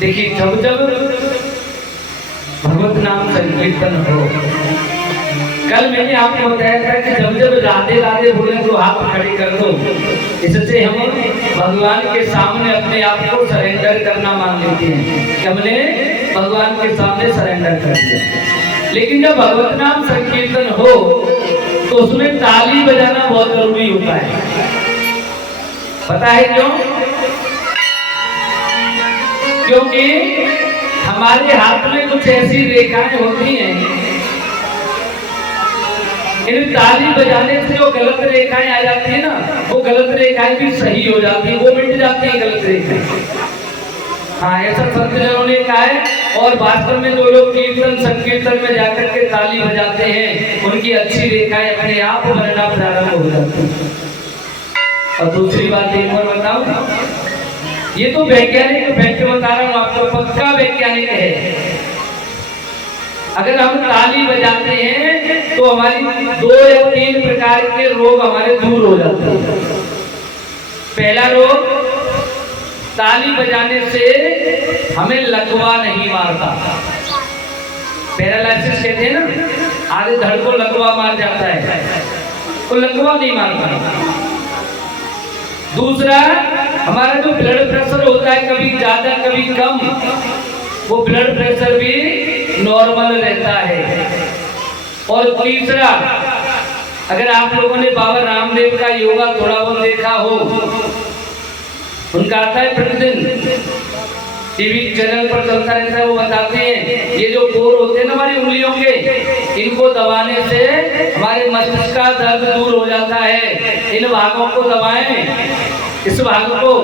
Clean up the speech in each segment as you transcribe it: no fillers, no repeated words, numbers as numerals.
देखिए जब जब भगवत नाम संकीर्तन हो, कल मैंने आपको बताया था कि जब जब राधे राधे बोले तो हाथ खड़े कर दो, इससे हम भगवान के सामने अपने आप को सरेंडर करना मान लेते हैं कि हमने भगवान के सामने सरेंडर कर दिया। लेकिन जब भगवत नाम संकीर्तन हो तो उसमें ताली बजाना बहुत जरूरी होता है। पता है क्यों? क्योंकि हमारे हाथ में कुछ ऐसी रेखाएं होती हैं, इन ताली बजाने से जो गलत रेखाएं आ जाती है ना, वो गलत रेखाएं भी सही हो जाती है, वो मिट जाती है गलत रेखाएं। हाँ, ऐसा संत जनों ने कहा है। और वास्तव में जो लोग कीर्तन संकीर्तन में जाकर के ताली बजाते हैं, उनकी अच्छी रेखाएं अपने आप बनना प्रारंभ हो जाती है। और दूसरी बात एक और बताऊं, ये तो वैज्ञानिक फैक्ट बता रहा हूं आपको, पक्का वैज्ञानिक है। अगर हम ताली बजाते हैं तो हमारी 2 या 3 प्रकार के रोग हमारे दूर हो जाते हैं। पहला रोग, ताली बजाने से हमें लकवा नहीं मारता। पैरालाइसिस कहते हैं ना, आधे धड़ को लकवा मार जाता है, वो लकवा नहीं मारता। दूसरा, हमारा जो ब्लड प्रेशर होता है कभी ज्यादा कभी कम, वो ब्लड प्रेशर भी नॉर्मल रहता है। और तीसरा, अगर आप लोगों ने बाबा रामदेव का योगा थोड़ा बहुत देखा हो, उनका आता है प्रतिदिन टीवी चैनल पर चलता रहता है, वो बताते हैं ये जो कोर होते हैं ना हमारी उंगलियों के, इनको दबाने से हमारे मस्तिष्क का दर्द दूर हो जाता है। इन भागों को दबाएं, इस भाग को,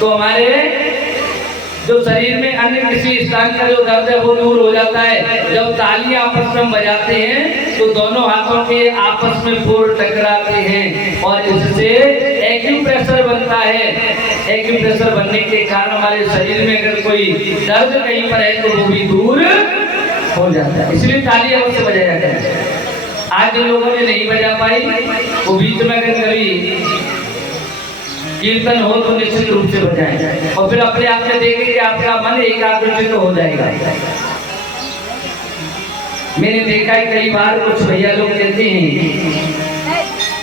तो हमारे जो शरीर में अन्य किसी स्थान का जो दर्द है वो दूर हो जाता है। जब तालियां आपस में बजाते हैं तो दोनों हाथों के आपस में पूर्ण टकराते हैं और इससे एक्यूप्रेशर बनता है। एक्यूप्रेशर बनने के कारण हमारे शरीर में अगर कोई दर्द कहीं पर है तो वो भी दूर हो जाता है। इसलिए ताली अवश्य बजाया जाता है। आज जिन लोगों ने नहीं बजा पाई वो बीच में अगर कभी कीर्तन हो तो निश्चित रूप से बजाएं और फिर अपने आप में देखें कि आपका मन एकाग्रचित्त हो जाएगा। मैंने देखा है कई बार कुछ भैया लोग कहते हैं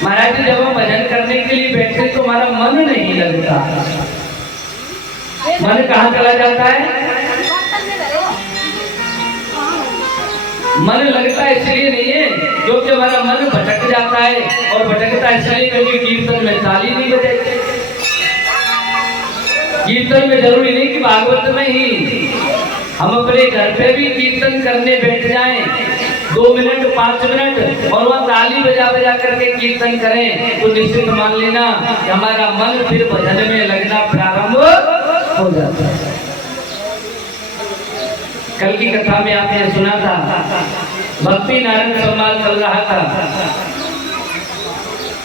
महाराज जी जब हम भजन करने के लिए बैठते तो हमारा मन नहीं लगता। मन कहाँ चला जाता है? मन लगता इसलिए नहीं है क्योंकि हमारा मन भटक जाता है, और भटकता इसलिए क्योंकि कीर्तन में ताली नहीं बजाई। कीर्तन में जरूरी नहीं कि भागवत में ही, हम अपने घर पे भी कीर्तन करने बैठ जाएं 2 मिनट 5 मिनट और वह ताली बजा बजा करके कीर्तन करें तो निश्चित मान लेना कि हमारा मन फिर भजन में लगना प्रारंभ हो जाता है। कल की कथा में आपने सुना था भक्ति नारायण सम्मान चल रहा था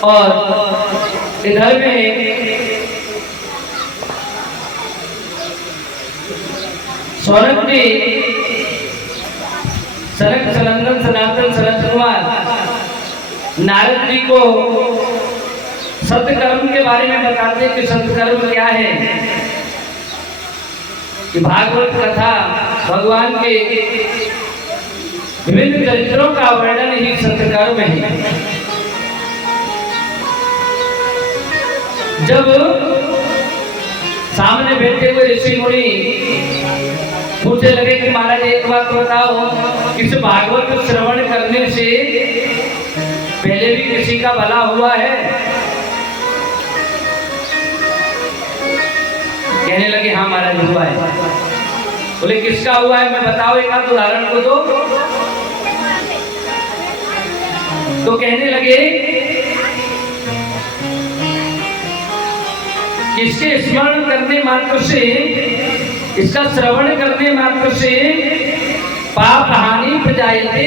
और इधर में सौनक ने सनक सनंदन सनातन सनत कुमार नारद जी को सत्कर्म के बारे में बताते कि सत्कर्म क्या है, कि भागवत कथा भगवान के विभिन्न चरित्रों का वर्णन ही सत्कर्म है। जब सामने बैठे हुए ऋषि मुनि पूछने लगे कि महाराज एक बात बताओ, इस भागवत श्रवण करने से पहले भी किसी का भला हुआ है? कहने लगे हाँ महाराज हुआ है। बोले किसका हुआ है, मैं बताओ एक आध उदाहरण को दो। तो कहने लगे इसके स्मरण करने मात्र से, इसका श्रवण करने मात्र से पाप हानि प्रजायते,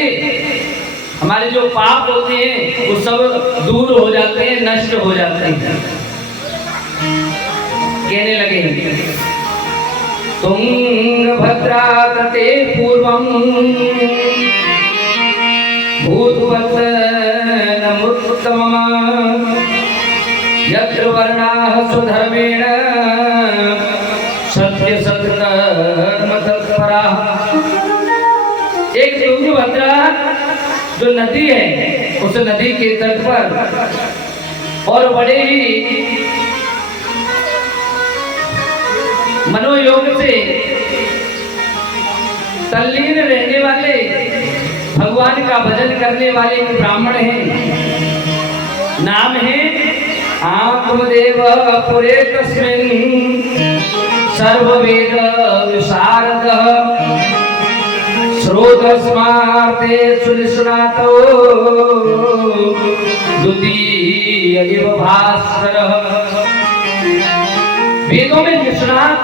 हमारे जो पाप होते हैं वो सब दूर हो जाते हैं, नष्ट हो जाते हैं। कहने लगे तुंगभद्रा तटे पूर्वं भूतवत् नमुत्तमम् यत्र वर्णाः स्वधर्मेण सत्य सत्कर्म तत्पराः। एक तुंगभद्रा जो नदी है उस नदी के तट पर और बड़े ही मनोयोग से तल्लीन रहने वाले भगवान का भजन करने वाले एक ब्राह्मण हैं। नाम है आत्मदेव पुरे तस्मिन् सर्ववेद विशारदः श्रोतस्मार्ते सुनिष्णातो द्वितीय इव भास्करः। वेदों में निष्णात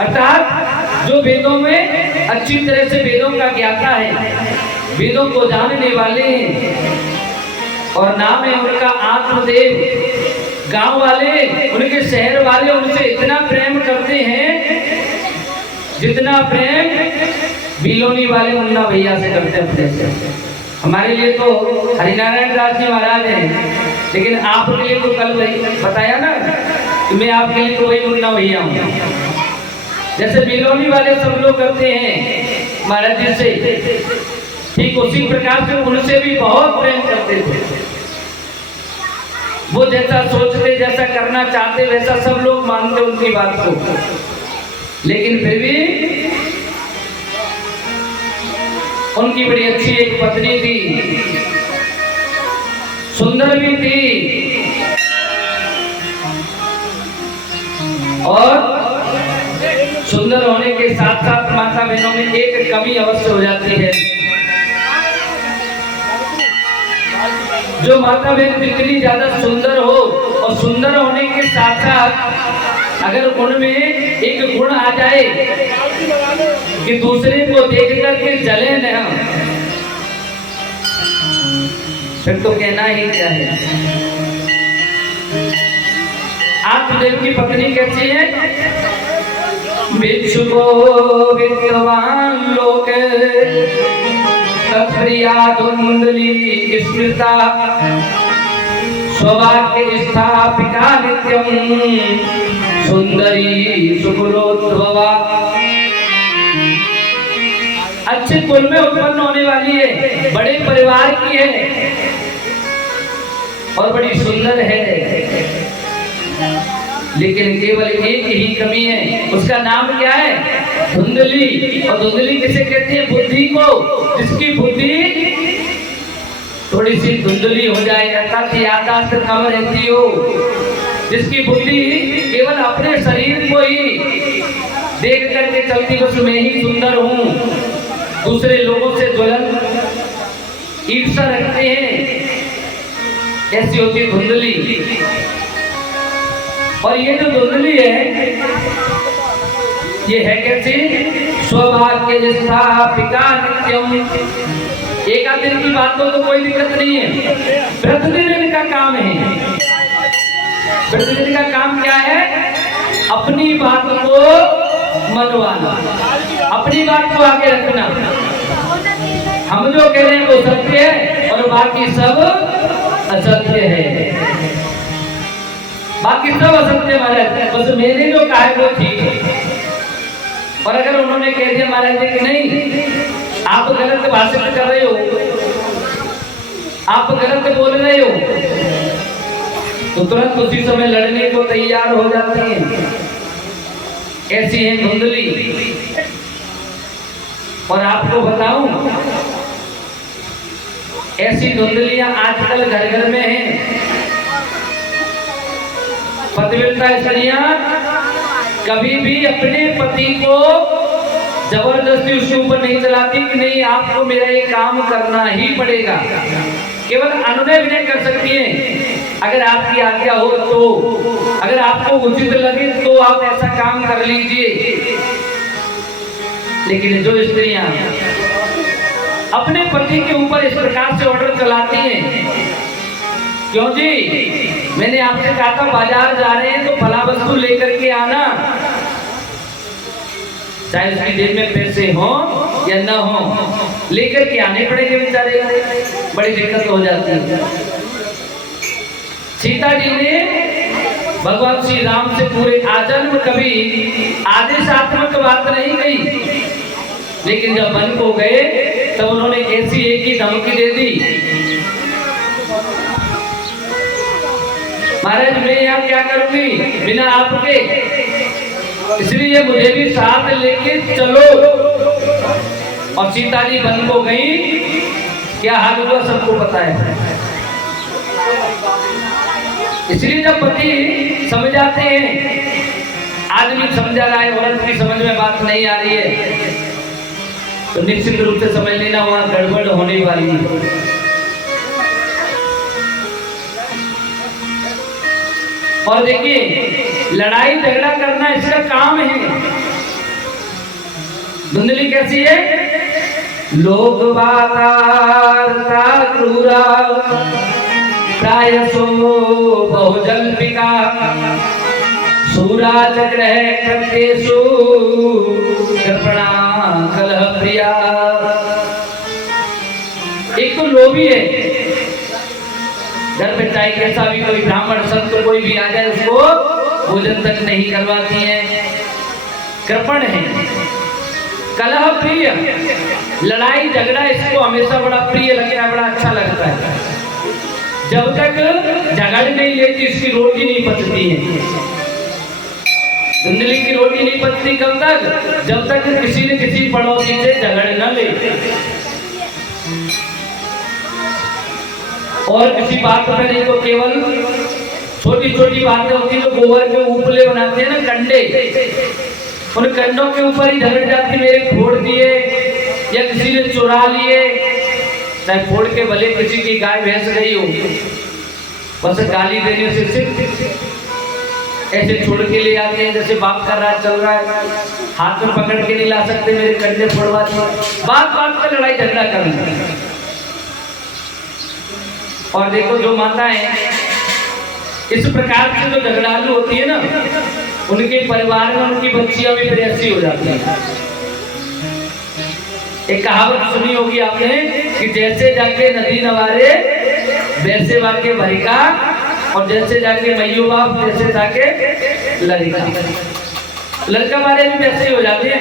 अर्थात जो वेदों में अच्छी तरह से वेदों का ज्ञाता है, वेदों को जानने वाले हैं, और नाम है उनका आत्मदेव। गांव वाले, उनके शहर वाले उनसे इतना प्रेम करते हैं जितना प्रेम बिलोनी वाले मुन्ना भैया से करते हैं। हमारे लिए तो हरिनारायण दास जी महाराज हैं, लेकिन आपके लिए तो कल वही बताया ना कि मैं आपके लिए तो वही मुन्ना भैया हूँ। जैसे बिलोनी वाले सब लोग करते हैं महाराज जी से, ठीक उसी प्रकार से उनसे भी बहुत प्रेम करते थे। वो जैसा सोचते, जैसा करना चाहते, वैसा सब लोग मानते उनकी बात को, लेकिन फिर भी उनकी बड़ी अच्छी एक पत्नी थी सुंदर भी थी और सुंदर होने के साथ साथ माता बहनों में एक कमी अवश्य हो जाती है। जो माता बहन जितनी ज्यादा सुंदर हो और सुंदर होने के साथ साथ अगर उनमें एक गुण आ जाए कि दूसरे को देख करके जले न, फिर तो कहना ही क्या है। आत्मदेव की पत्नी कैसी है? भिक्षुको विद्वान लोक तत्प्रिया धुंधली स्मृता स्वभाग्य स्थापिका नित्यम सुंदरी सुकुलोद्भवा। अच्छे कुल में उत्पन्न होने वाली है, बड़े परिवार की है और बड़ी सुंदर है, लेकिन केवल एक ही कमी है। उसका नाम क्या है? धुंधली। और धुंधली किसे कहते हैं? बुद्धि को। जिसकी बुद्धि थोड़ी सी धुंधली हो जाए, अर्थात याददाश्त कम रहती हो, जिसकी बुद्धि केवल अपने शरीर को ही देख करके चलती, बस मैं ही सुंदर हूँ, दूसरे लोगों से ज्वलन ईर्ष्या रखते हैं, ऐसी होती है धुंधली। और ये जो धुंधली है ये है कैसी? स्वभाग्य स्थापिका नित्यम। एक आध दिन की बात हो तो कोई दिक्कत नहीं है, प्रतिदिन का काम है। प्रतिदिन का काम क्या है? अपनी बात को मनवाना, अपनी बात को आगे रखना। हम जो कह रहे हैं वो सत्य है और बाकी सब असत्य है, बाकी सब असत्य महाराज। बस मैंने जो कहा है वो ठीक है। और अगर उन्होंने कह दिया महाराज जी कि नहीं, आप गलत भाषण कर रहे हो, आप गलत बोल रहे हो, तो तुरंत उसी समय लड़ने को तैयार हो जाते हैं। ऐसी है धुंधली। और आपको बताऊं, ऐसी धुंधलियां आजकल घर घर में हैं। पतिव्रता स्त्रियां कभी भी अपने पति को जबरदस्ती उसके ऊपर नहीं चलाती कि नहीं आपको मेरा ये काम करना ही पड़ेगा। केवल अनुनय विनय कर सकती हैं, अगर आपकी आज्ञा हो तो, अगर आपको उचित लगे तो आप ऐसा काम कर लीजिए। लेकिन जो स्त्रियां अपने पति के ऊपर इस प्रकार से ऑर्डर चलाती हैं, क्यों जी मैंने आपसे कहा था बाजार जा रहे हैं तो फला वस्तु लेकर के आना, चाहे उसकी जेब में पैसे हो या ना हो, लेकर के आने पड़ेंगे बेचारे, बड़ी दिक्कत हो जाती है। सीता जी ने भगवान श्री राम से पूरे आजन्म कभी आदेशात्मक बात नहीं कही, लेकिन जब वन को गए तब उन्होंने ऐसी एक ही धमकी दे दी, महाराज मैं यहाँ क्या करूंगी बिना आपके, इसलिए मुझे भी साथ लेके चलो। और सीता जी वन को गई, क्या हाल हुआ सबको पता है। इसलिए जब पति समझ आते हैं, आदमी समझा रहा है, औरत की समझ में बात नहीं आ रही है, तो निश्चित रूप से समझ लेना वहां गड़बड़ होने वाली है। और देखिए लड़ाई झगड़ा करना इसका काम है। धुंधली कैसी है? लोक वार्ता क्रूरा प्रायसो बहुजल्पिका सूरा चग्रह कृतेषु कृपणा कलह प्रिया। एक तो लोभी है, घर पे चाहे कैसा भी कोई ब्राह्मण संत कोई भी आ जाए उसको भोजन तक नहीं करवाती है। कृपण है, कलह प्रिय, लड़ाई झगड़ा इसको हमेशा बड़ा प्रिय लगता है, बड़ा अच्छा लगता है। जब तक झगड़ नहीं लेती इसकी रोटी नहीं पचती है। धुंधली की रोटी नहीं पचती कब तक? जब तक किसी न किसी पड़ोसी से झगड़ न ले। और किसी बात पे नहीं तो केवल छोटी छोटी बातें होती जो गोबर के उपले बनाते हैं ना कंडे, उन कंडों के ऊपर ही झगड़ जाती, मेरे फोड़ दिए या किसी ने चुरा लिए, चाहे फोड़ के भले किसी की गाय भैंस गई हो, बस गाली देने से सिर्फ ऐसे छोड़ के ले आते हैं जैसे बाप कर रहा है, चल रहा है, हाथ में पकड़ के नहीं ला सकते, मेरे कंडे फोड़वा दिए, बात बात पर लड़ाई झगड़ा करना। और देखो जो माताएं इस प्रकार से जो झगड़ालू होती है ना, उनके परिवार में उनकी बच्चियां भी फिर ऐसी हो जाती हैं। एक कहावत सुनी होगी आपने कि जैसे जाके नदी नवारे वैसे वाके भरिका, और जैसे जाके मैयो बाप वैसे जाके लड़का, लड़का वाले भी वैसे ही हो जाते हैं।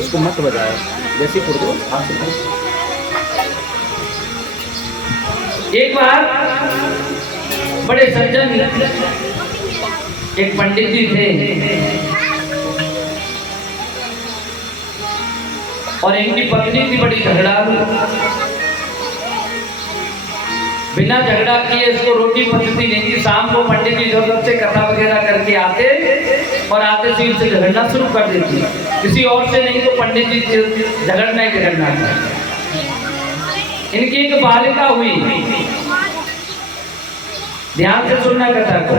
इसको मत बजाओ, जैसे पुर दो। एक बार बड़े सज्जन एक पंडित जी थे और इनकी पत्नी थी बड़ी झगड़ालू, बिना झगड़ा किए इसको रोटी पचती नहीं थी। शाम को पंडित जी जरूरत से कथा वगैरह करके आते और आते से इनसे झगड़ना शुरू कर देती, किसी और से नहीं तो पंडित जी झगड़ना ही झगड़ना था। इनकी एक बालिका हुई, ध्यान से सुनना कथा को,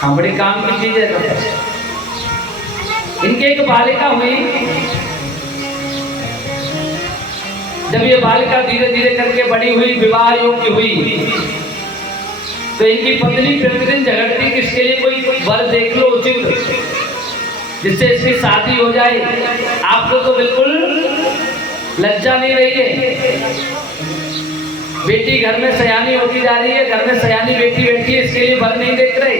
हाँ बड़े काम की चीज है। इनकी एक बालिका हुई, जब ये बालिका धीरे धीरे करके बड़ी हुई, विवाह योग्य हुई, तो इनकी पत्नी प्रतिदिन झगड़ती कि इसके लिए कोई वर देख लो उचित, जिससे इसकी शादी हो जाए। आपको तो बिल्कुल लज्जा नहीं रही है, बेटी घर में सयानी होती जा रही है, घर में सयानी बेटी बैठी है, इसके लिए वर नहीं देख रहे।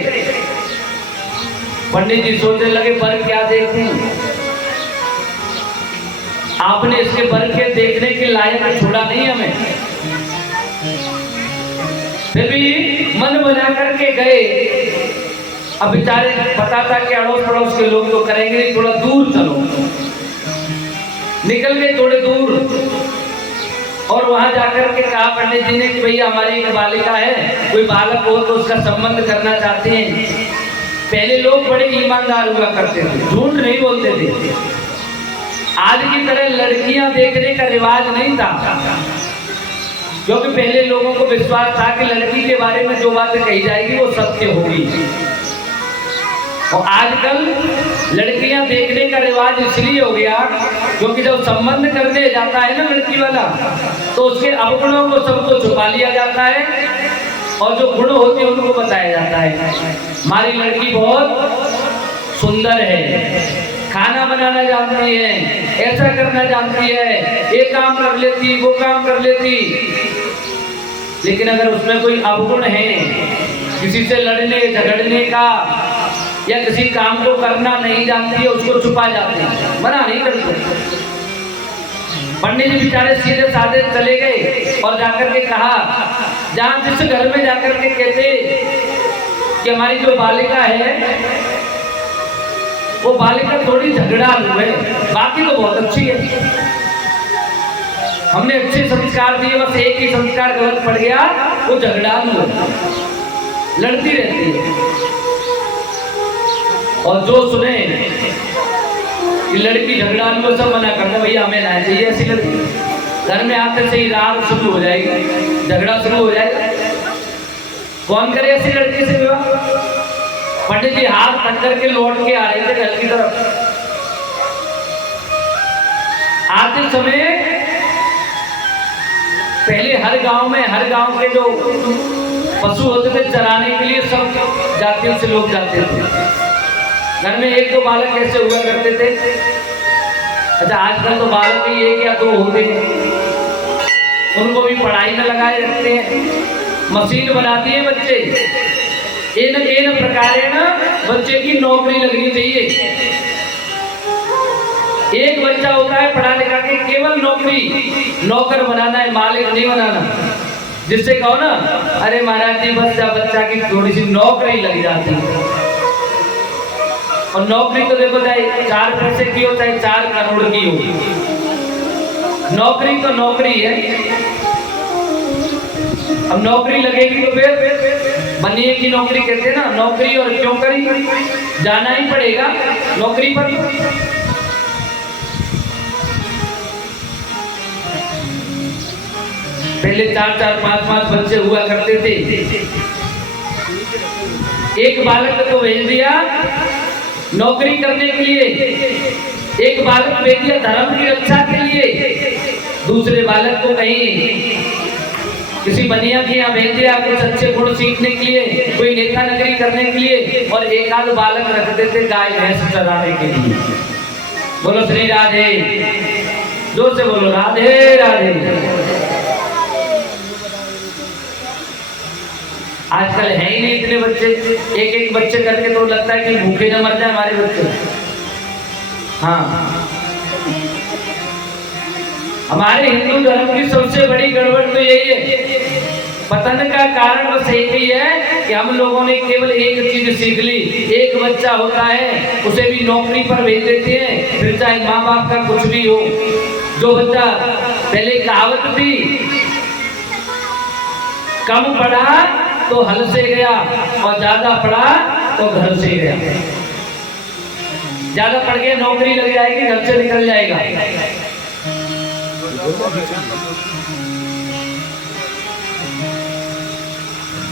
पंडित जी सोचने लगे वर क्या देखूं, आपने इसके वर के देखने के लायक छोड़ा नहीं हमें। फिर भी मन बना करके गए। अब बेचारे पता था कि अड़ोस पड़ोस के लोग तो करेंगे, थोड़ा दूर चलो। निकल गए थोड़े दूर और वहां जाकर के कहा पंडित जी ने कि भैया हमारी एक बालिका है, कोई बालक हो तो उसका संबंध करना चाहते हैं। पहले लोग बड़े ईमानदार हुआ करते थे, झूठ नहीं बोलते थे। आज की तरह लड़कियां देखने का रिवाज नहीं था, क्योंकि पहले लोगों को विश्वास था कि लड़की के बारे में जो बात कही जाएगी वो सत्य होगी। और आजकल लड़कियां देखने का रिवाज इसलिए हो गया क्योंकि जब संबंध करने जाता है ना लड़की वाला, तो उसके अवगुणों को सबको छुपा लिया जाता है और जो गुण होते हैं उनको बताया जाता है। हमारी लड़की बहुत सुंदर है, खाना बनाना जानती है, ऐसा करना जानती है, ये काम कर लेती, वो काम कर लेती। लेकिन अगर उसमें कोई अवगुण है, किसी से लड़ने झगड़ने का या किसी काम को करना नहीं जानती है, उसको छुपा जाते हैं, मना नहीं करते। पंडित जी बेचारे सीधे साधे चले गए और जाकर के कहा, जहां जिस घर में जाकर के कहते कि हमारी जो बालिका है वो बालिका थोड़ी झगड़ालू है, बाकी तो बहुत अच्छी है, हमने अच्छे संस्कार दिए, बस एक ही संस्कार गलत पड़ गया, वो झगड़ालू है, लड़ती रहती है। और जो सुने कि लड़की झगड़ालू, सब मना करते भैया हमें ना चाहिए ऐसी लड़की। घर में आते से ही रात शुरू हो जाएगी, झगड़ा शुरू हो जाएगा। कौन करे ऐसी लड़की से विवाह? पंडित जी हाथ पकड़ करके लौट के आ रहे थे घर की तरफ। आते समय पहले हर गांव के जो पशु होते थे चराने के लिए सब जातियों से लोग जाते थे। घर में एक दो बालक ऐसे हुआ करते थे। अच्छा आजकल तो बालक ही एक या दो होते हैं, उनको भी पढ़ाई में लगाए रखते हैं, मशीन बनाती है बच्चे। इन प्रकारेण बच्चे की नौकरी लगनी चाहिए। एक बच्चा होता है पढ़ा लिखा के केवल नौकरी, नौकर बनाना है, मालिक नहीं बनाना। जिससे कहो ना अरे महाराज जी बच्चा की थोड़ी सी नौकरी लग जाती है। और नौकरी तो देखो चाहे 4 पैसे की हो चाहे 4 करोड़ की हो, नौकरी तो नौकरी है। अब नौकरी लगेगी तो फिर बनिए की नौकरी कहते हैं ना, नौकरी और क्यों करी, जाना ही पड़ेगा नौकरी पर। पहले 4-4, 5-5 बच्चे हुआ करते थे, एक बालक को भेज दिया नौकरी करने के लिए, एक बालक भेज दिया धर्म की रक्षा के लिए, दूसरे बालक को कहीं किसी बनिया के यहाँ भेज दिया कुछ अच्छे गुण सीखने के लिए, कोई नेता नगरी करने के लिए, और एक आध बालक रखते थे गाय भैंस चराने के लिए। बोलो श्री राधे, जोर से बोलो राधे राधे। आजकल है ही नहीं इतने बच्चे, एक एक बच्चे करके तो लगता है कि भूखे न मर जाए हमारे बच्चे। हाँ, हमारे हिंदू धर्म की सबसे बड़ी गड़बड़ तो यही है, पतन का कारण बस एक ही है कि हम लोगों ने केवल एक चीज सीख ली, एक बच्चा होता है उसे भी नौकरी पर भेज देते हैं, फिर चाहे माँ बाप का कुछ भी हो। जो बच्चा पहले कहावत थी कम पढ़ा तो हल से गया और ज्यादा पढ़ा तो घर से गया। ज्यादा पढ़ के नौकरी लग जाएगी, घर से निकल जाएगा।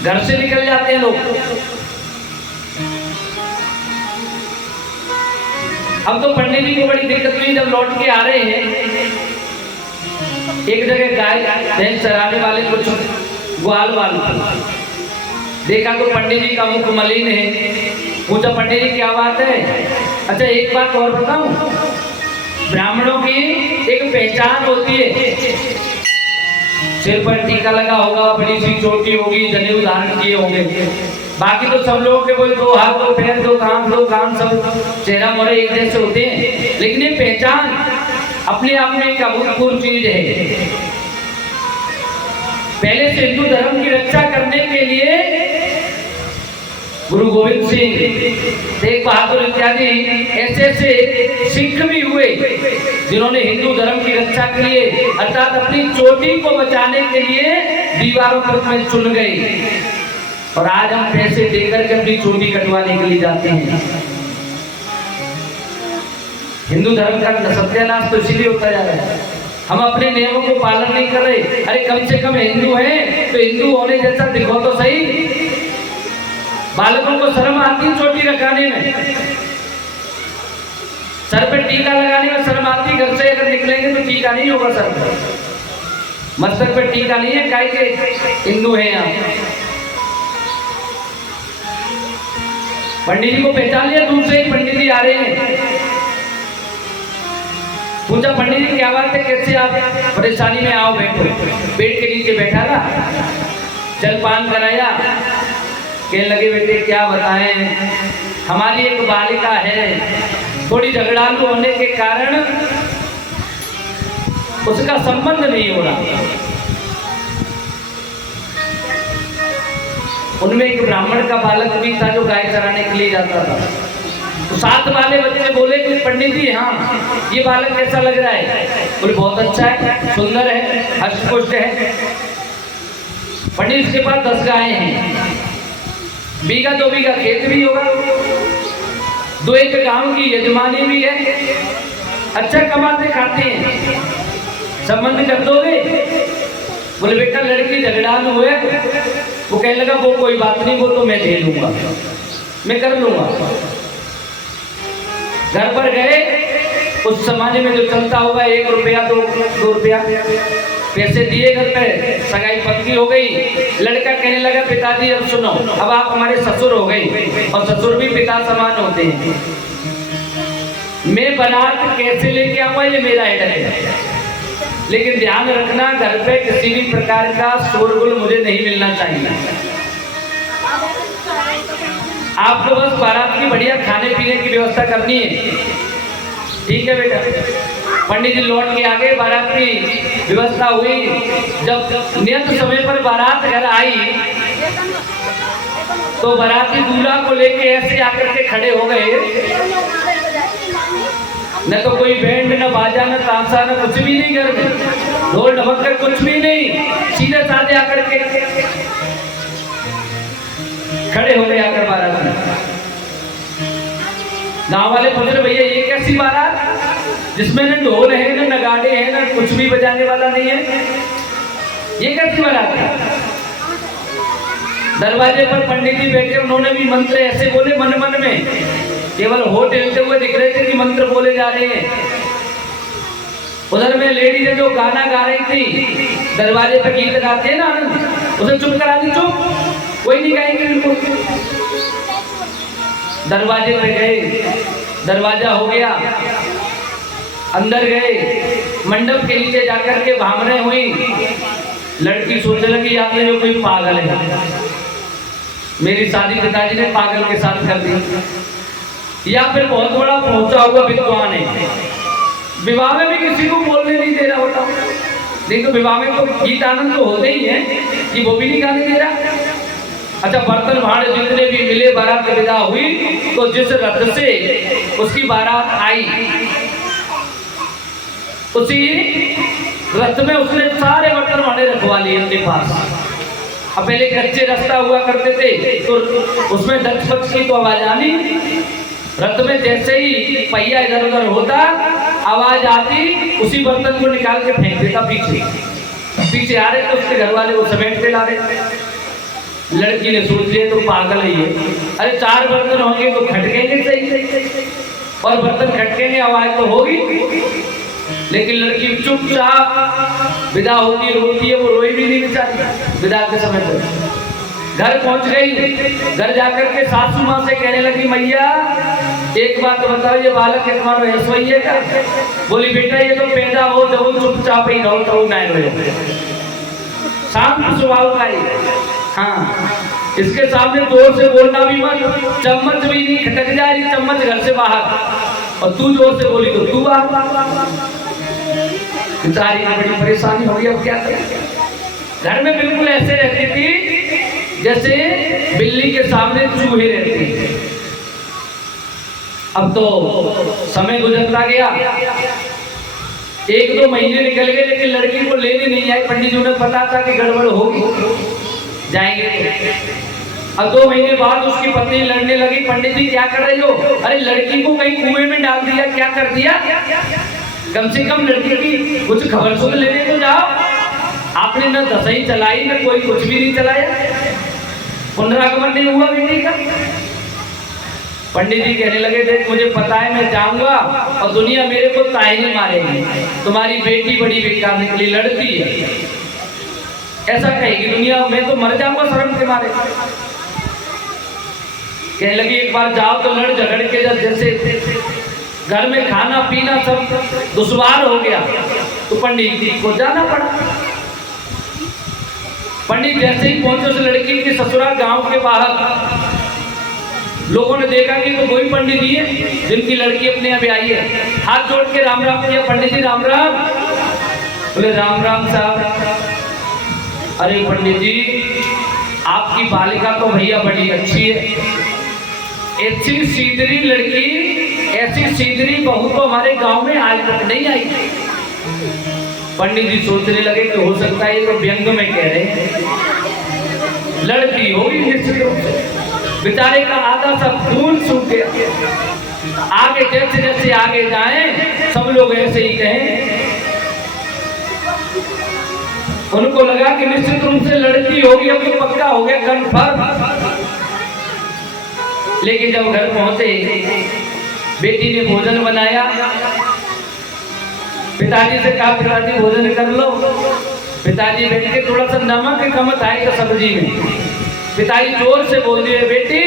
घर से निकल जाते हैं लोग। अब तो पंडित जी को बड़ी दिक्कत हुई, जब लौट के आ रहे हैं एक जगह गाय भैंस चराने वाले कुछ ग्वाल वाल देखा तो पंडित जी का मुख मलिन है। पूछा पंडित जी क्या बात है? अच्छा एक बात और बताऊं, ब्राह्मणों की एक पहचान होती है, सिर पर टीका लगा होगा, बड़ी सी चोटी होगी, जनेऊ धारण किए होंगे। बाकी तो सब लोगों के कोई 2 हाथ 2 पैर 2 कान सब चेहरा मोरे एक जैसे होते हैं, लेकिन ये पहचान अपने आप में एक अभूतपूर्व चीज है। पहले से हिंदू धर्म की रक्षा करने के लिए गुरु गोविंद सिंह, तेग बहादुर इत्यादि ऐसे ऐसे सिख भी हुए जिन्होंने हिंदू धर्म की रक्षा के लिए अर्थात अपनी चोटी को बचाने के लिए दीवारों पर में चुन गए। और आज हम पैसे देकर के अपनी चोटी कटवाने के लिए जाते हैं। हिंदू धर्म का सत्यानाश तो इसीलिए होता जा रहा है, हम अपने नियमों को पालन नहीं कर रहे। अरे कम से कम हिंदू हैं तो हिंदू होने जैसा दिखो तो सही। बालकों को शर्म आती है चोटी रखाने में, सर पे टीका लगाने में शर्म आती। घर से अगर निकलेंगे तो टीका नहीं होगा सर पर, मस्तक पे टीका नहीं है, काहे के हिंदू हैं आप। पंडित जी को पहचान लिया, दूर से ही पंडित जी आ रहे हैं। पूछा पंडित जी क्या बात है, कैसे आप परेशानी में? आओ बैठो। पेड़ के नीचे बैठा था, जलपान कराया, कहने लगे बेटे क्या बताएं, हमारी एक बालिका है, थोड़ी झगड़ालू होने के कारण उसका संबंध नहीं हो रहा। उनमें एक ब्राह्मण का बालक भी था जो गाय चराने के लिए जाता था। तो साथ वाले बच्चे बोले कि पंडित जी हाँ ये बालक कैसा लग रहा है? बोले बहुत अच्छा है, सुंदर है, हष्टपुष्ट है। पंडित इसके पास 10 गायें हैं, बीघा 2 बीघा खेत भी होगा, 2-1 गांव की यजमानी भी है, अच्छा कमाते खाते हैं, संबंध कर दोगे? बोले बेटा लड़की झगड़ालू हुए। वो कहने लगा वो कोई बात नहीं, वो तो मैं दे लूंगा, मैं कर लूंगा। घर पर गए, उस समाज में जो चलता होगा 1 रुपया 2 रुपया पैसे दिए, घर पे सगाई पक्की हो गई। लड़का कहने लगा पिताजी अब सुनो, अब आप हमारे ससुर हो गए और ससुर भी पिता समान होते हैं। मैं बारात कैसे लेके आऊंगा ये मेरा हेडक है, लेकिन ध्यान रखना घर पे किसी भी प्रकार का शोरगुल मुझे नहीं मिलना चाहिए। आपको बस बारात की बढ़िया खाने पीने की व्यवस्था करनी है, ठीक है बेटा? पंडित जी लौट के आ गए, बारात की व्यवस्था हुई। जब नियत समय पर बारात घर आई तो बाराती दूल्हा को लेके ऐसे आकर के खड़े हो गए, न तो कोई बैंड न बाजा न ताशा न कुछ भी नहीं, घर में ढोल ढमक्कर कुछ भी नहीं, सीधे साधे आकर के खड़े हो गए आकर बारात में। गांव वाले पूछ रहे भैया ये कैसी बारात जिसमें न ढोल है न नगाड़े हैं न कुछ भी बजाने वाला नहीं है, ये कैसी बारात है? दरवाजे पर पंडित जी बैठे, उन्होंने भी मंत्र ऐसे बोले मन मन में, केवल होठ हिलते हुए दिख रहे थे कि मंत्र बोले जा रहे हैं। उधर में लेडी ने जो गाना गा रही थी, दरवाजे पर गीत गाते हैं ना, उसे चुप करा दी, चुप, कोई नहीं गाएंगे बिल्कुल। दरवाजे पे गए, दरवाजा हो गया, अंदर गए, मंडप के नीचे जाकर के भामरें हुई। लड़की सोचने लगी या तो जो कोई पागल है, मेरी शादी पिताजी ने पागल के साथ कर दी, या फिर बहुत बड़ा पहुंचा हुआ विद्वान है, विवाह में भी किसी को बोलने नहीं दे रहा होता। नहीं तो विवाह में तो गीत आनंद तो होते ही है कि वो भी नहीं गाने दे रहा। अच्छा, बर्तन भाड़े जितने भी मिले, बारात विदा हुई, तो जिस रथ से उसकी बारात आई, उसी रथ में उसने सारे बर्तन भाड़े रखवा लिए अपने पास। अब पहले कच्चे रास्ता हुआ करते थे तो उसमें डच पच की तो आवाज आनी, रथ में जैसे ही पहिया इधर उधर होता, आवाज आती, उसी बर्तन को निकाल के फेंक देता पीछे आ रहे तो उसके घर वाले वो समेट के ला रहे। लड़की ने सोच लिया तो पागल है ये, अरे 4 बर्तन होंगे तो खटकेंगे सही, और बर्तन खटकेंगे आवाज तो होगी। लेकिन लड़की चुपचाप विदा होती रोती है, वो रोई भी नहीं बेचारी विदा के समय पर। घर पहुंच गई, घर जाकर के सासू माँ से कहने लगी, मैया एक बात तो बताओ, ये बालक के तुम्हारा रसोई है क्या? बोली बेटा ये तो पैदा हो जब चुपचाप ही रहो तो गाय रहे, शांत स्वभाव का ही। हाँ, इसके सामने जोर से बोलना भी मत, चम्मच भी नहीं, खटक जा रही चम्मच घर से बाहर, और तू जोर से बोली तो तू बाहर। बेचारी को बड़ी परेशानी हो गई, अब क्या करें? घर में बिल्कुल ऐसे रहती थी जैसे बिल्ली के सामने चूहे रहते हैं। अब तो समय गुजरता गया, 1-2 महीने निकल गए, लेकिन लड़की को लेने नहीं आई। पंडित जी ने पता था कि गड़बड़ होगी, जाएंगे। अब 2 महीने बाद उसकी पत्नी लड़ने लगी, पंडित जी क्या कर रही हो? अरे लड़की को कहीं कुएं में डाल दिया, क्या कर दिया? कम से कम लड़की की कुछ खबर सुन लेने तो जाओ। आपने न दसई चलाई, न कोई कुछ भी नहीं चलाया, पुनरागमन नहीं हुआ बेटी का। पंडित जी कहने लगे, देख मुझे पता है मैं जाऊंगा और दुनिया मेरे को तायने मारेगी, तुम्हारी बेटी बड़ी बेकार निकली, लड़ती है, ऐसा कहेगी दुनिया, मैं तो मर जाऊंगा शर्म के मारे। कहने लगी एक बार जाओ तो लड़ झगड़ के, जब जैसे घर में खाना पीना सब दुश्वार हो गया तो पंडित जी को जाना पड़ा। पंडित जैसे ही पहुंचे उस लड़की की ससुराल गांव के बाहर, लोगों ने देखा कि तो वही पंडित जी है जिनकी लड़की अपने यहाँ आई है। हाथ जोड़ के राम राम किया, पंडित जी राम राम। बोले राम राम साहब। अरे पंडित जी आपकी बालिका तो भैया बड़ी अच्छी है, ऐसी सीधरी लड़की, ऐसी सीधरी बहू तो हमारे गांव में आज तक नहीं आई। पंडित जी सोचने लगे कि हो सकता है ये तो व्यंग में कह रहे हैं, लड़की होगी निश्चित रूप से। बेचारे का आधा सब खून सूख गया। आगे जैसे जैसे आगे जाएं सब लोग ऐसे ही कहें। उनको लगा कि निश्चित रूप से लड़की होगी, अब तो पक्का हो गया कंफर्म। लेकिन जब घर पहुंचे, बेटी ने भोजन बनाया, पिताजी से कहा पिताजी भोजन कर लो। पिताजी बैठ के थोड़ा सा नमक कम था सब्जी में, पिताजी जोर से बोल दिए, बेटी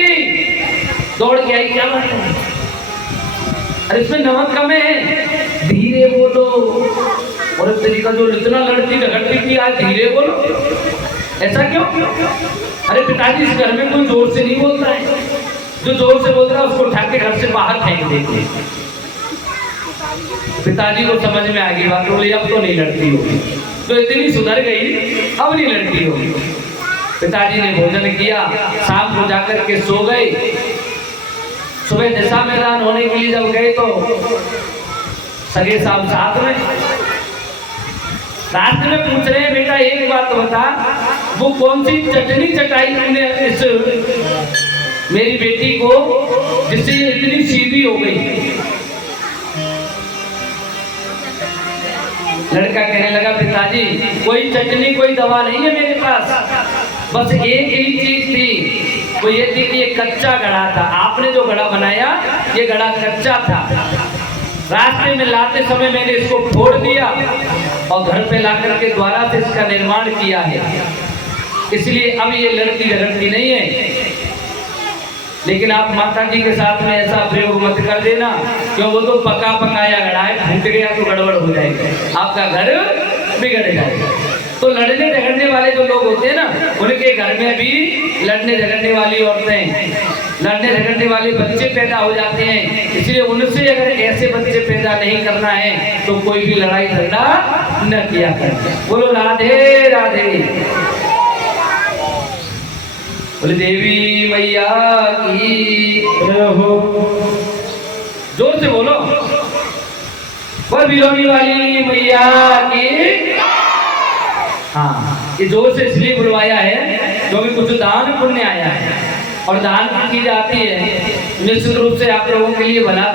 दौड़ के आई, क्या बात है? अरे इसमें नमक कम है, धीरे बोलो। और तरीका जो इतना लड़ती झगड़ती थी, आज धीरे बोलो, ऐसा क्यों? अरे पिताजी इस घर में कोई जोर से नहीं बोलता है, जो जोर से बोल रहा है उसको उठा के घर से बाहर फेंक देते। पिताजी को समझ में आ गई बात, बोले अब तो नहीं लड़ती होगी, तो इतनी सुधर गई, अब नहीं लड़ती होगी। पिताजी ने भोजन किया, शाम को जाकर के सो गए। सुबह दिशा मैदान होने के लिए जब गए तो सगे साहब साथ में रास्ते में पूछ रहे हैं, बेटा एक बात बता, वो कौन सी चटनी चटाई तुमने इस मेरी बेटी को जिससे इतनी सीधी हो गई। लड़का कहने लगा, पिताजी कोई चटनी कोई दवा नहीं है मेरे पास, बस एक ही चीज थी, वो ये थी कि ये कच्चा घड़ा था, आपने जो घड़ा बनाया ये घड़ा कच्चा था। रास्ते में लाते समय मैंने इसको फोड़ दिया और घर पे लाकर के द्वारा से इसका निर्माण किया है, इसलिए अब ये लड़की झगड़ती नहीं है। लेकिन आप माता जी के साथ में ऐसा प्रयोग मत कर देना, क्यों वो तो पका पकाया घड़ा है, फूट गया तो गड़बड़ हो जाएगा, आपका घर बिगड़ जाएगा। तो लड़ने झगड़ने वाले जो लोग होते हैं ना, उनके घर में भी लड़ने झगड़ने वाली औरतें, लड़ने झगड़ने वाले बच्चे पैदा हो जाते हैं। इसलिए उनसे अगर ऐसे बच्चे पैदा नहीं करना है तो कोई भी लड़ाई झगड़ा न किया करें। बोलो राधे राधे, बोले देवी मैया की हो, जोर से बोलो, वो बिलोनी वाली मैया की। हाँ, ये जोर से इसलिए बुलवाया है क्योंकि कुछ दान पुण्य आया है, और दान की चीज आती है निश्चित रूप से आप लोगों के लिए भला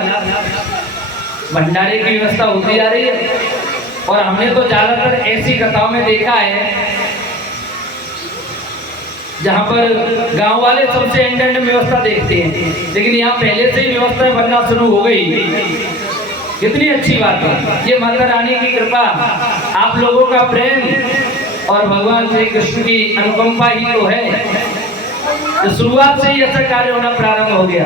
भंडारे की व्यवस्था होती जा रही है। और हमने तो ज्यादातर ऐसी कथाओं में देखा है जहाँ पर गांव वाले सबसे एंड एंड व्यवस्था देखते हैं, लेकिन यहाँ पहले से ही व्यवस्था बनना शुरू हो गई। कितनी अच्छी बात है, ये माता रानी की कृपा, आप लोगों का प्रेम और भगवान श्री कृष्ण की अनुकंपा ही तो है। तो शुरुआत से ही ऐसा कार्य होना प्रारंभ हो गया।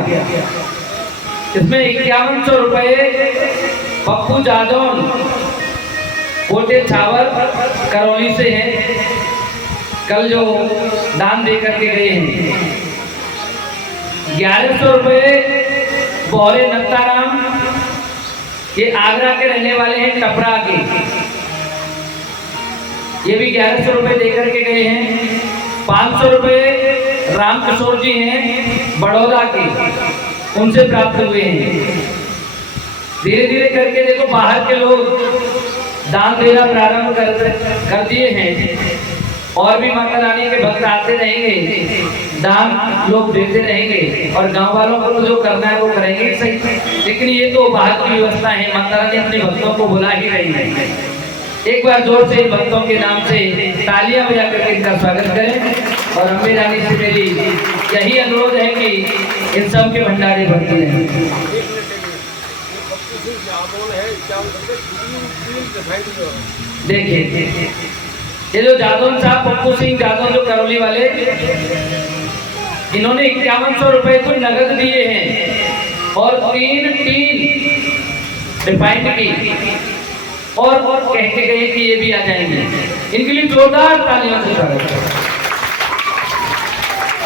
इसमें 5100 रुपए पप्पू जादौन कोटे छावर करौली से हैं, कल जो दान दे करके गए हैं। 1100 रुपए बोरे नत्ताराम, ये आगरा के रहने वाले हैं, टपरा के, ये भी 1100 रुपए दे करके गए हैं। 500 रुपए राम किशोर जी हैं बड़ौदा के, उनसे प्राप्त हुए हैं। धीरे धीरे करके देखो बाहर के लोग दान देना प्रारंभ कर दिए हैं, और भी माता रानी के भक्त आते रहेंगे, दान लोग देते रहेंगे, और गांव वालों को जो करना है वो करेंगे सही। लेकिन ये तो बाहर की व्यवस्था है, माता रानी अपने भक्तों को बुला ही रही है। एक बार जोर से भक्तों के नाम से तालियां बजा करके इनका स्वागत करें। और अम्बे रानी से मेरी यही अनुरोध है कि इन सब के भंडारे भरती रहें। देखिए ये जो जादौन साहब, पप्पू सिंह जादौन जो करौली वाले, इन्होंने 5100 रुपए तो नगद दिए हैं और 3 रिफाइंड की, और कह के गए कि ये भी आ जाएंगे। इनके लिए जोरदार तालियों से स्वागत।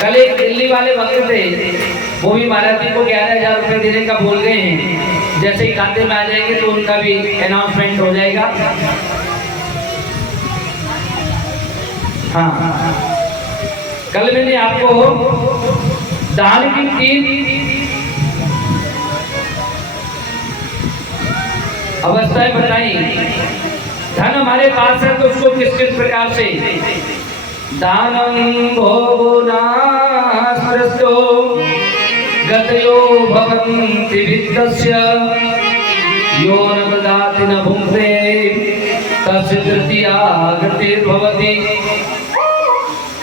कल एक दिल्ली वाले भक्त थे, वो भी महाराज जी को 11,000 रुपए देने का बोल गए हैं। जैसे ही खाते में आ जाएंगे तो उनका भी अनाउंसमेंट हो जाएगा। हाँ, कल मैंने आपको दान की 3 अवस्थाएं बताई। धन हमारे पास है तो उसको किस किस प्रकार से दानम भोगो नास्पृष्टो गतयो भवन्ति वित्तस्य यो न ददाति न भुङ्क्ते तस्य तृतीया गतिर्भवति।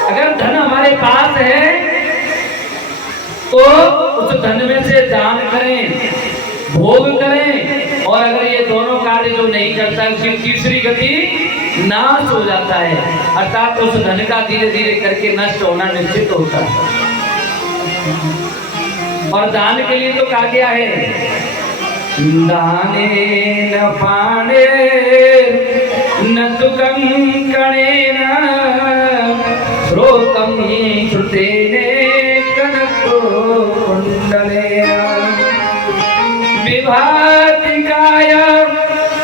अगर धन हमारे पास है तो उस धन में से दान करें, भोग करें, और अगर ये दोनों कार्य जो नहीं करता उसकी तीसरी गति नाश हो जाता है, अर्थात उस धन का धीरे धीरे करके नष्ट होना निश्चित होता है। और दान के लिए तो कहा गया है, दाने न पाने न तुकं कणेन श्रोतम श्रुतेने कनको कुंडलेन विभातिकाय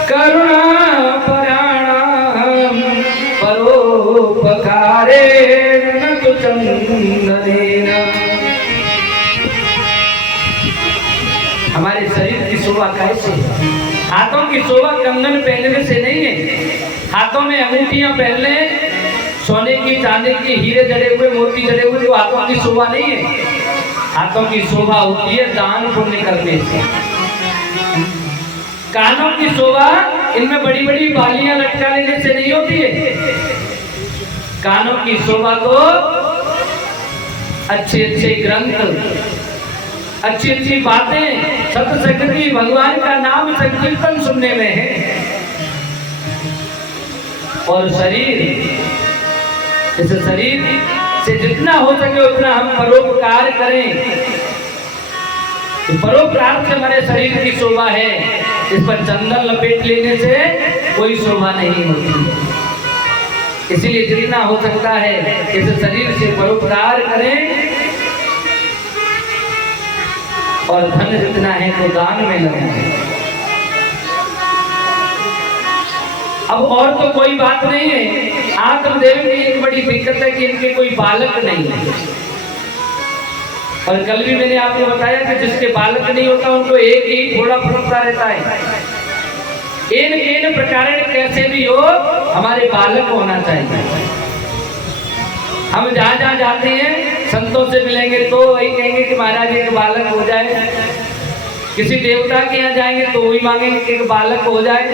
करुणा पराणाम परोपकारे न तुच की शोभा कंगन पहनने से नहीं है, हाथों में अंगूठियां पहन लें, सोने की चांदी की हीरे जड़े हुए मोती जड़े हुए, जो हाथों की शोभा नहीं है। हाथों की शोभा होती है दान पुण्य करने से। कानों की शोभा इनमें बड़ी बड़ी बालियां लटका लेने से नहीं होती है। कानों की शोभा तो अच्छे अच्छे ग्रंथ, अच्छी अच्छी बातें, सत्संगति, भगवान का नाम संकीर्तन सुनने में है। और शरीर, इस शरीर से जितना हो सके उतना हम परोपकार करें। परोपकार से हमारे शरीर की शोभा है। इस पर चंदन लपेट लेने से कोई शोभा नहीं होती। इसीलिए जितना हो सकता है इस शरीर से परोपकार करें, और धन जितना है तो दान में लगाएं। अब और तो कोई बात नहीं है। आत्मदेव की एक बड़ी दिक्कत है कि इनके कोई बालक नहीं है। और कल भी मैंने आपको बताया कि जिसके बालक नहीं होता उनको एक ही घोड़ा फूटता रहता है। इन प्रकार कैसे भी हो हमारे बालक होना चाहिए। हम जहाँ जहाँ जाते हैं संतों से मिलेंगे तो वही कहेंगे कि महाराज एक बालक हो जाए। किसी देवता के यहाँ जाएंगे तो वही मांगेंगे कि एक बालक हो जाए।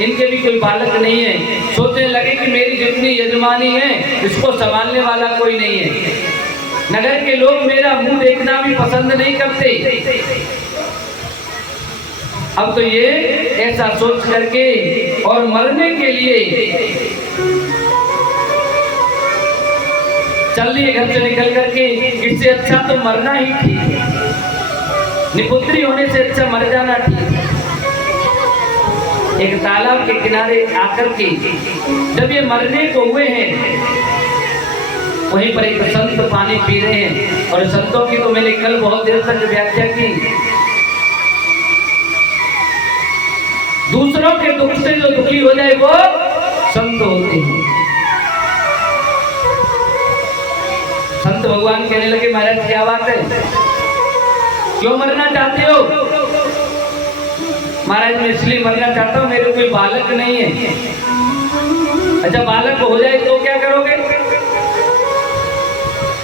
इनके भी कोई बालक नहीं है। सोचने लगे कि मेरी जितनी यजमानी है इसको संभालने वाला कोई नहीं है। नगर के लोग मेरा मुंह देखना भी पसंद नहीं करते। अब तो ये ऐसा सोच करके और मरने के लिए चल दिए घर से निकल करके। इससे अच्छा तो मरना ही ठीक है। निपुत्री होने से अच्छा मर जाना ठीक है। एक तालाब के किनारे आकर के जब ये मरने को हुए हैं, वहीं पर एक संत पानी पी रहे हैं। और संतों की तो मैंने कल बहुत देर तक व्याख्या की। दूसरों के दुख से जो दुखी हो जाए वो संत होते हैं। संत भगवान कहने लगे महाराज क्या बात है, क्यों मरना चाहते हो? महाराज मैं इसलिए मरना चाहता हूँ मेरे कोई बालक नहीं है। अच्छा बालक हो जाए तो क्या करोगे?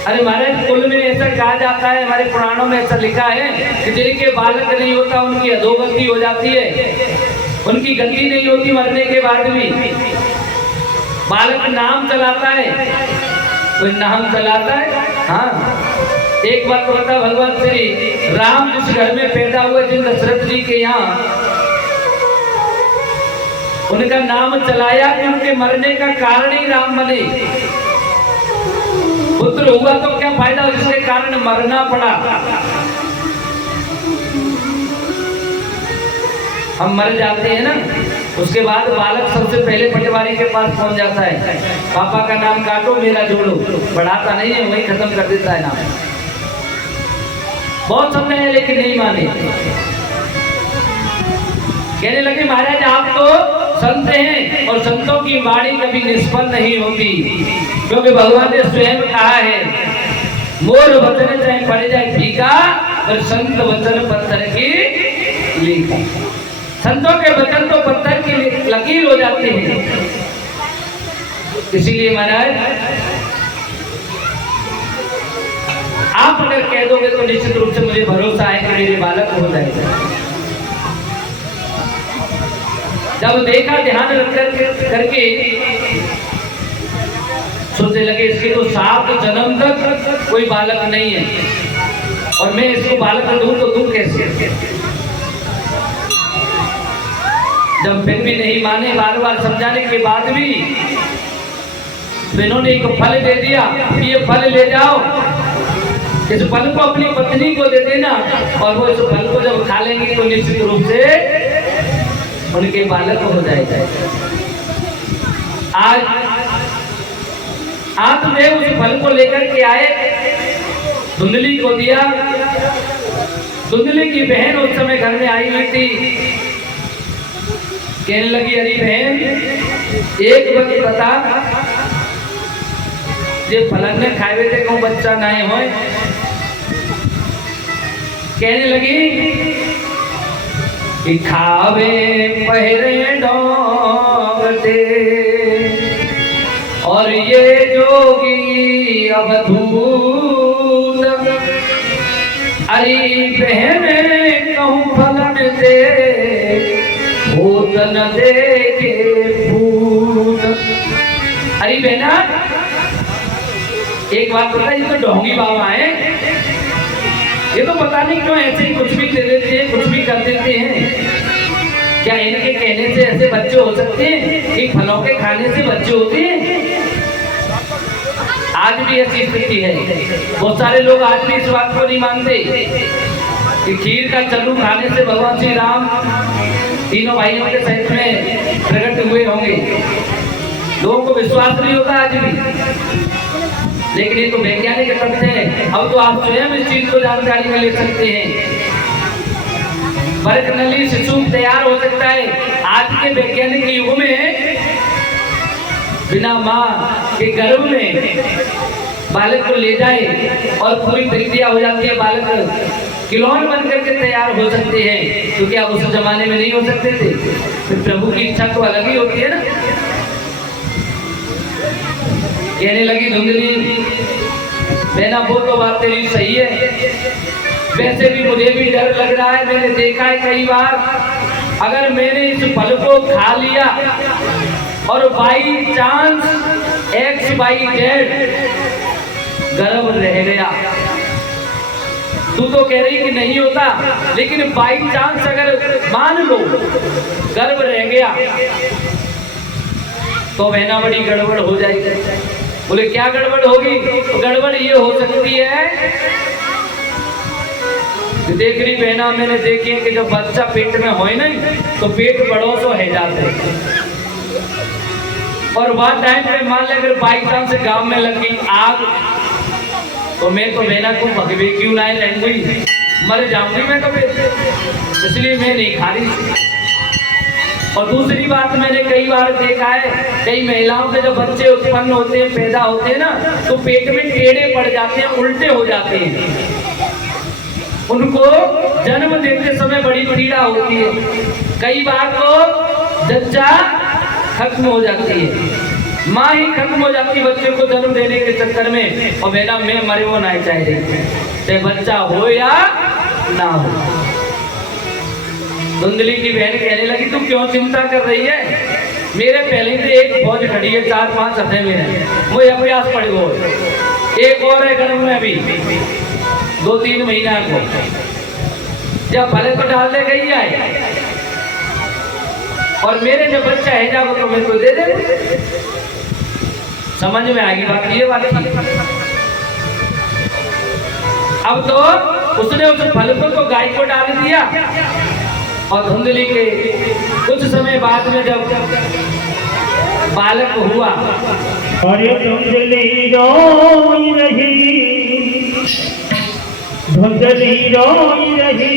अरे महाराज कुल में ऐसा कहा जाता है, हमारे पुराणों में ऐसा लिखा है कि जिनके बालक नहीं होता उनकी अधोगति हो जाती है, उनकी गति नहीं होती मरने के बाद भी। बालक नाम चलाता है, कोई नाम चलाता है। हाँ एक बात तो बता, भगवान श्री राम जिस घर में पैदा हुए, जिन दशरथ जी के यहाँ, उनका नाम चलाया कि उनके मरने का कारण ही राम बने। पुत्र हुआ तो क्या फायदा जिसके कारण मरना पड़ा। हम मर जाते हैं ना, उसके बाद बालक सबसे पहले पटवारी के पास पहुंच जाता है, पापा का नाम काटो मेरा जोड़ो। बढ़ाता नहीं है, वही खत्म कर देता है नाम। बहुत समय है लेकिन नहीं माने। कहने लगे महाराज आप तो संत हैं और संतों की वाणी कभी निष्फल नहीं होती, क्योंकि भगवान ने स्वयं कहा है मोर वचन चाहे पड़ जाए फीका और संत वचन पत्थर की लीका। संतों के वचन तो पत्थर की लकीर हो जाते हैं। इसीलिए महाराज आप अगर कह दोगे तो निश्चित रूप से मुझे भरोसा है कि मेरे बालक हो जाएगा। जब देखा ध्यान रख करके सोचने लगे इसके तो 7 जन्म तक कोई बालक नहीं है, और मैं इसको बालक दूं तो दूं कैसे? जब फिर भी नहीं माने, बार बार समझाने के बाद भी, तो इन्होंने एक फल दे दिया, ये फल ले जाओ, इस फल को अपनी पत्नी को दे देना, और वो इस फल को जब खा लेंगे तो निश्चित रूप से उनके बालक हो जाएगा। आज आत्मदेव उस फल को लेकर के आए, धुंधली को दिया। धुंधली की बहन उस समय घर में आई हुई थी। कहने लगी अरे बहन एक बात बता, ये फलन ने खाए हुए थे कहूँ बच्चा ना हो। कहने लगी कि खावे पहरे डोंगते और ये जोगी अवधूत अरे बहने कहूँ फलन दे भूत न देखे भूत। अरे बहना एक बात पता, ये तो ढोंगी बाबा है, ये तो पता नहीं क्यों ऐसे ही कुछ भी दे देते हैं, कुछ भी कर देते हैं। क्या इनके कहने से ऐसे बच्चे हो सकते हैं कि फलों के खाने से बच्चे होते हैं? आज भी ऐसी स्थिति है। बहुत सारे लोग आज भी इस बात को नहीं मानते कि खीर का चल्लू खाने से भगवान श्री राम तीनों भाइयों के सहित में प्रकट हुए होंगे। लोगों को विश्वास नहीं होता आज भी, लेकिन ये तो वैज्ञानिक तथ्य है। अब तो आप स्वयं इस चीज को जानकारी में ले सकते हैं। बर्कनली शिशु तैयार हो सकता है। आज के वैज्ञानिक युग में बिना मां के गर्भ में बालक को ले जाए और पूरी प्रक्रिया हो जाती है, बालक खिलौने बन करके तैयार हो सकते हैं। क्योंकि आप उस जमाने में नहीं हो सकते थे, फिर प्रभु की इच्छा तो अलग ही होती है ना। कहने लगी धुंधली, बहना वो तो बात तेरी सही है, वैसे भी मुझे भी डर लग रहा है। मैंने देखा है कई बार, अगर मैंने इस फल को खा लिया और बाई चांस XYZ गर्भ रह गया, तू तो कह रही कि नहीं होता, लेकिन बाई चांस अगर मान लो गर्भ रह गया तो बहना बड़ी गड़बड़ हो जाएगी। बोले क्या गड़बड़ होगी? तो गड़बड़ ये हो सकती है, देख रही बहना मैंने देखी है कि जब बच्चा पेट में होए ना तो पेट बड़ों सो है जाते, और वह टाइम पे मान ले अगर बाई चांस से गांव में लग गई आग, तो मैं तो बहना को भगवे क्यों ना रहूंगी, मर जाऊंगी मैं कभी, इसलिए मैं नहीं खा रही। और दूसरी बात मैंने कई बार देखा है, कई महिलाओं के जब बच्चे उत्पन्न होते हैं, पैदा होते हैं ना, तो पेट में टेढ़े पड़ जाते हैं, उल्टे हो जाते हैं। उनको जन्म देते समय बड़ी पीड़ा होती है, कई बार तो जच्चा खत्म हो जाती है, माँ ही खत्म हो जाती है बच्चे को जन्म देने के चक्कर में। और बेटा मैं मरे वो ना चाहिए, चाहे बच्चा हो या ना हो। धुंधली की बहन कहने लगी तू क्यों चिंता कर रही है, मेरे पहले से एक फौज खड़ी है, 4-5 हफ्ते में मुझे अभ्यास पड़ गो, एक और है गर्भ में भी 2-3 महीना को, जब भले तो डाल दे गई है, और मेरे जब बच्चा है जाओ तो मेरे को दे दे। समझ में आएगी बात, ये बात थी। अब तो उसने उस फल को तो गाय को डाल दिया, और धुंधली के कुछ समय बाद में जब बालक हुआ, अरे धुंधली रोई रही, धुंधली रोई रही,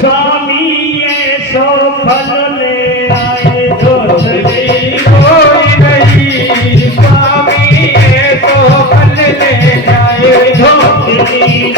स्वामी ये सो फल ले आए। धुंधली रोई रही, स्वामी ये सो फल ले आए। धुंधली